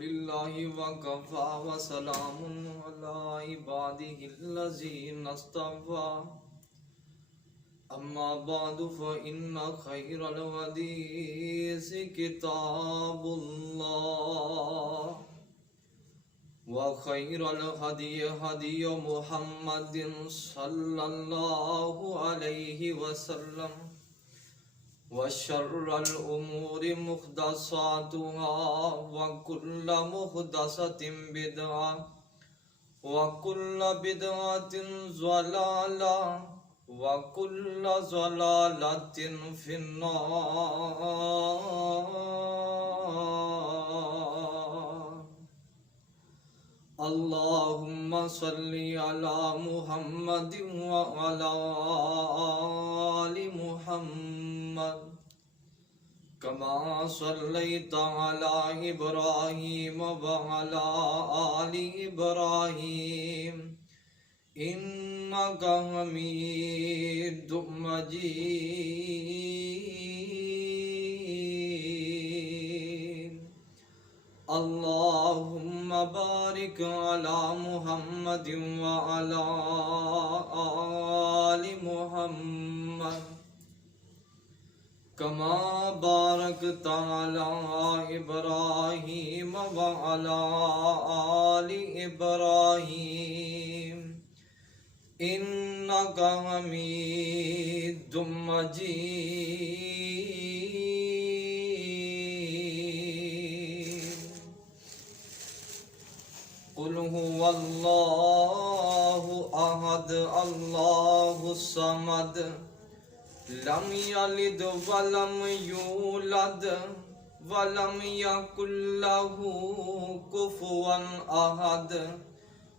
لله وكفى وسلام على عباده الذين اصطفى أما بعد فإن خير الحديث كتاب الله وخير الهدي هدي محمد صلى الله عليه وسلم وشر الأمور محدثاتها وكل محدثة بدعة وكل بدعة ضلالة وكل ضلالة في النار. اللهم صل على محمد وعلى آل محمد كما صليت على إبراهيم وعلى آل إبراهيم إنك حميد مجيد. اللهم بارك على محمد وعلى آل محمد كما باركت على إبراهيم وعلى آل إبراهيم إنك حميد مجيد. قل هو الله أحد الله الصمد لم يلد ولم يولد ولم يكن له كفوا أحد.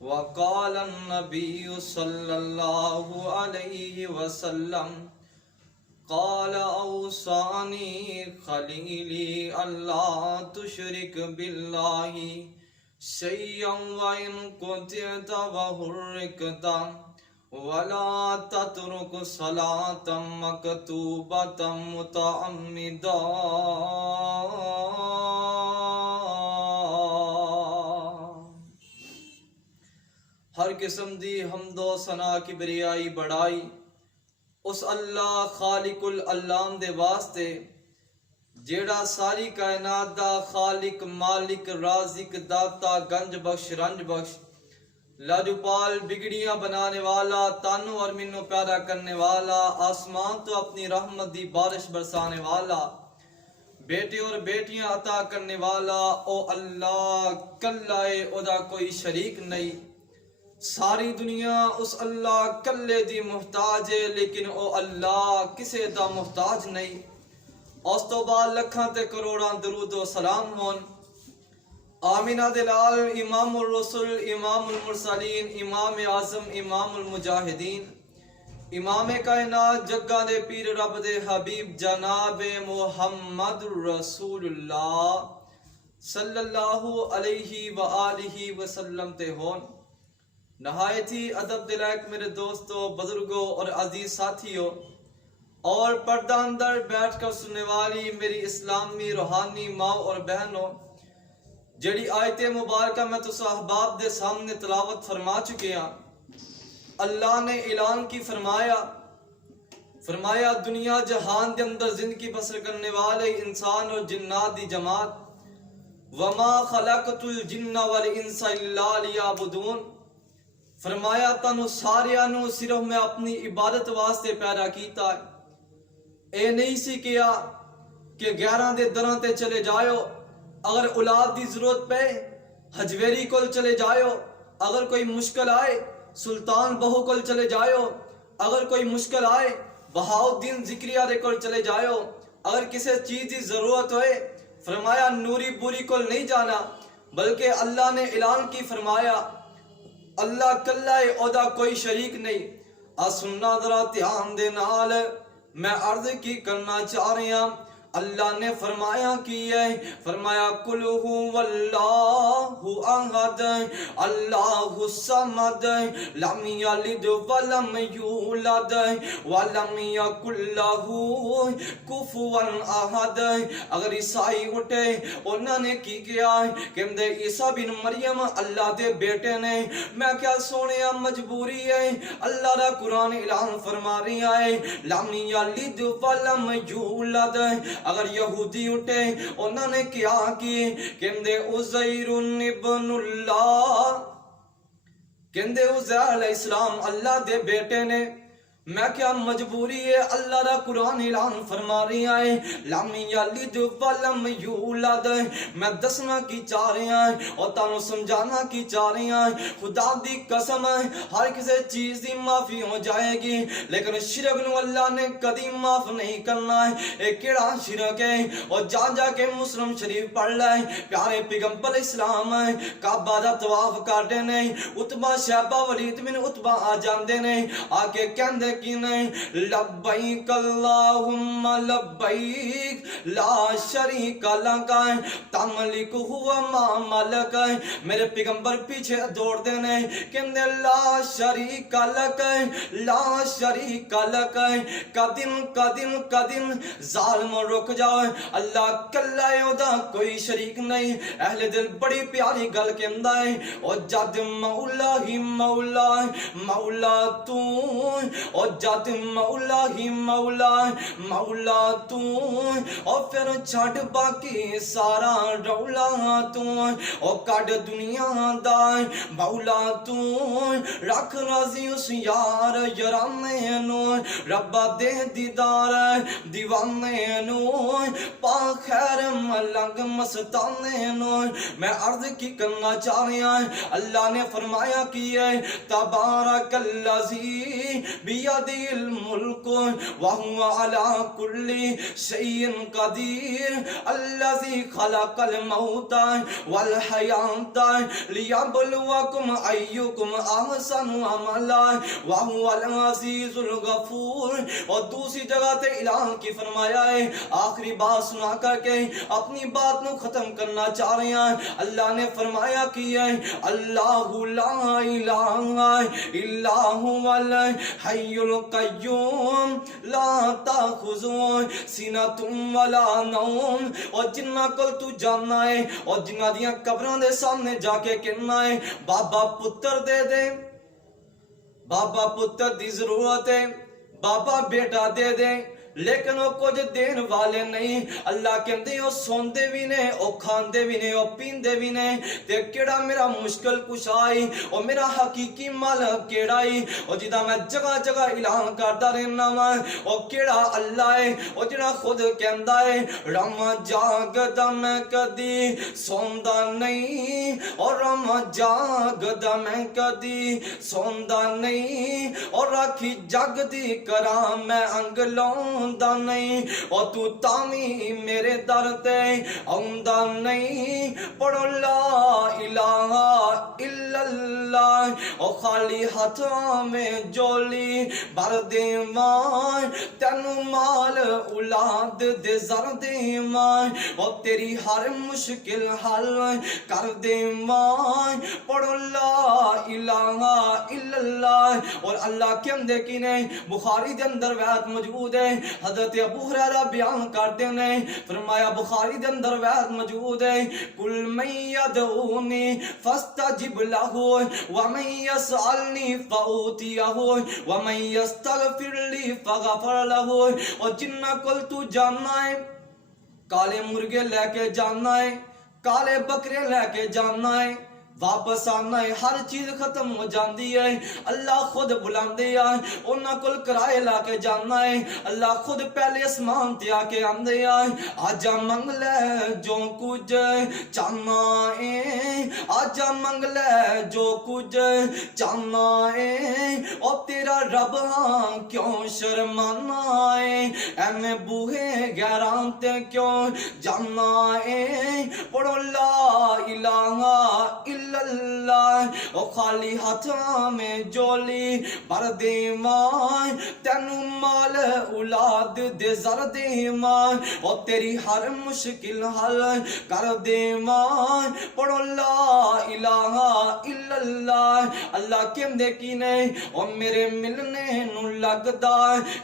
وقال النبي صلى الله عليه وسلم قال أوصاني خليلي ألا تشرك بالله شيئا وإن قتلت وحرقت ولا تترك صلاة مكتوبة متعمدا. ہر قسم دی حمد و ثنا کبریائی بڑائی اس اللہ خالق العلام دے واسطے جیڑا ساری کائنات دا خالق مالک رازق داتا گنج بخش رنج بخش لاجوپال بگڑیاں بنانے والا تانوں اور منوں پیدا کرنے والا آسمان تو اپنی رحمت دی بارش برسانے والا بیٹے اور بیٹیاں عطا کرنے والا او اللہ کلا ہے او دا کوئی شریک نہیں. ساری دنیا اس اللہ کلے دی محتاج ہے لیکن او اللہ کسے دا محتاج نہیں. اس تو بعد لکھاں تے کروڑاں درود و سلام ہون آمینہ دلال امام الرسل امام المرسلین امام اعظم امام المجاہدین امام کائنات جگاں دے پیر رب دے حبیب جناب محمد رسول اللہ صلی اللہ علیہ وآلہ وسلم تے ہون. نہایت ہی ادب دلائق میرے دوستوں بزرگوں اور عزیز ساتھیوں اور پردہ اندر بیٹھ کر سننے والی میری اسلامی روحانی ماں اور بہنوں، جڑی آیت مبارکہ میں تو احباب دے سامنے تلاوت فرما چکے ہیں. اللہ نے اعلان کی فرمایا دنیا جہان دے اندر زندگی بسر کرنے والے انسان اور جنات دی جماعت وما خلقت الجن والانس الا لیعبدون. فرمایا تانوں ساریاں نوں صرف میں اپنی عبادت واسطے پیدا کیتا ہے. اے نہیں سی کیا کہ غیراں دے دراں تے چلے جائیو، اگر اولاد دی ضرورت پے حجویری کول چلے جائیو، اگر کوئی مشکل آئے سلطان بہو کول چلے جائیو، اگر کوئی مشکل آئے بہاؤالدین ذکریہ دے کول چلے جائیو، اگر کسی چیز دی ضرورت ہوئے فرمایا نوری بوری کول نہیں جانا، بلکہ اللہ نے اعلان کی فرمایا اللہ کلا ہے او دا کوئی شریک نہیں. سننا ذرا دھیان دے نال میں عرض کی کرنا چاہ رہی ہاں. اللہ نے فرمایا کی ہے، فرمایا قل هو اللہ احد اللہ الصمد لم یلد ولم یولد ولم یکن لہ کفوا احد۔ اگر عیسائی اٹھے انہوں نے کی کیا کہ عیسیٰ بن مریم اللہ دے بیٹے نے، میں کیا سونے مجبوری ہے، اللہ را قرآن اعلان فرما رہی ہے لم یلد ولم یولد۔ اگر یہودی اٹھے انہوں نے کیا کی کہ عزیر ابن اللہ، کہندے عزیر علیہ السلام اللہ دے بیٹے نے، میں کیا مجبوری ہے، اللہ را قرآن اعلان فرما رہی ہے لم یلد ولم یولد۔ میں دسنا کی چاہ رہی ہیں اور تانوں سمجھانا کی چاہ رہی ہیں، خدا دی قسم ہے ہر کسی چیز دی معافی ہو جائے گی، لیکن شرک نو اللہ نے کدی معاف نہیں کرنا ہے۔ ایک کیڑا شرک ہے، اور جا جا کے مسلم شریف پڑھ لے، پیارے پیغمبر اسلام ہے کعبہ دا طواف کرتے نے، عتبہ شیبہ ولید بن عتبہ آ جاندے نے، آ کے کہندے کی نہیں لبیک اللہم لبیک لا شریک لک تملک ہوا ما ملک۔ میرے پیغمبر پیچھے دوڑ دینے کہندے لا شریک لک لا شریک لک۔ قدم ظالم رک جاؤ، اللہ کلا ہے او دا کوئی شریک نہیں۔ اہل دل بڑی پیاری گل کہندا ہے، او جد مولا ہی مولا مولا تو، اور جد مولا ہی مولا مولا تو، اور پھر چھڑ باقی سارا رولا تو، اور کڈ دنیا دا مولا تو، رکھ راضی اس یار یارانے نو، ربا دے دیدار دیوانے نو، پا خیر ملنگ مستانے نو۔ میں عرض کی کرنا چاہ رہا ہے، اللہ نے فرمایا کی ہے تبارک اللذی بیدی الملک وہو علی کل شیء قدیر الذی خلق الموت والحیات لیبلوکم ایکم احسن عملا وہو العزیز الغفور۔ اور دوسری جگہ تے اعلان کی فرمایا ہے، آخری بات سنا کر کے اپنی بات نو ختم کرنا چاہ رہے ہیں۔ اللہ نے فرمایا کی ہے اللہ لا الہ الا هو الحی القیوم لا تاخذہ سنۃ ولا نوم۔ اور جنہ کل تو جاننا ہے، اور جنہ دیاں قبراں دے سامنے جا کے کہنا ہے بابا پتر دے دے، بابا پتر دی ضرورت ہے، بابا بیٹا دے دے، لیکن وہ کچھ دین والے نہیں۔ اللہ کہندے او سوندے بھی نے، او کھاندے بھی نے، او پیندے بھی نے، تے کیڑا میرا مشکل کشائی، او میرا حقیقی مالک کیڑائی، او جدا میں جگہ جگہ اعلان کرتا رہنا وا، او کیڑا اللہ ہے، او جڑا خود کہندا ہے رم جاگدا میں کدی سوندا نہیں، اور رم جاگدا میں کدی سوندا نہیں، اور راکھی جگ دی کراں میں انگلوں نہیں، اور تو تامی میرے در تے آندا نہیں۔ پڑھو لا الہ الا اللہ، اور خالی ہاتھاں میں جولی بھر دیواں، تینو مال اولاد دے زر دیواں، اور تیری ہر مشکل حل کر دیواں۔ پڑھو لا الہ الا اللہ۔ اور اللہ کے اندے کی نہیں بخاری دے اندر روایت موجود ہے، حضرت ابو ہریرہ بیان کرتے ہیں، فرمایا بخاری دے اندر روایت موجود ہے کل من یدعونی فاستجب لہ ومن یسألنی فاوتیہ ومن یستغفر لی فغفر لہ۔ اور جنہ کل تو جاننا ہے، کالے مرغے لے کے جاننا ہے، کالے بکرے لے کے جاننا ہے، واپس آنا ہے، ہر چیز ختم ہو جاندی ہے، اللہ خود بلاندے آئے، انہاں کل کرائے لا کے جاننا ہے، اللہ خود پہلے اسمان تے آ کے آندے آئے، آجا منگ لے جو کچھ چاہنا ہے، آجا منگ لے جو کچھ چاہنا ہے، اور تیرا رب ہاں کیوں شرمانا ہے، اے میں بوہے غیران تے کیوں جانا ہے۔ پڑھو لا الہ الا اللہ، او خالی ہاتھاں میں جولی بھر دیواں تینو مال اولاد دے زر دیواں او تیری ہر مشکل حل کر دیواں پڑھو لا الہ الا اللہ اللہ کہندے کی نہیں او میرے ملنے نو لگدا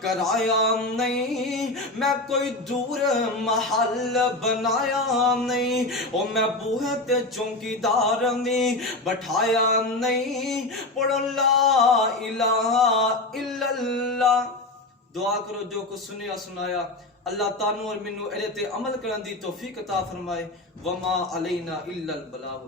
کرایا نہیں میں کوئی دور محل بنایا نہیں او میں بوہے تے چونکی دار نہیں بٹھایا نہیں پڑھو لا الہ الا اللہ دعا کرو جو کچھ سنیا سنایا اللہ تانوں اور منوں اے تے عمل کرن دی توفیق عطا فرمائے وما علینا الا البلاغ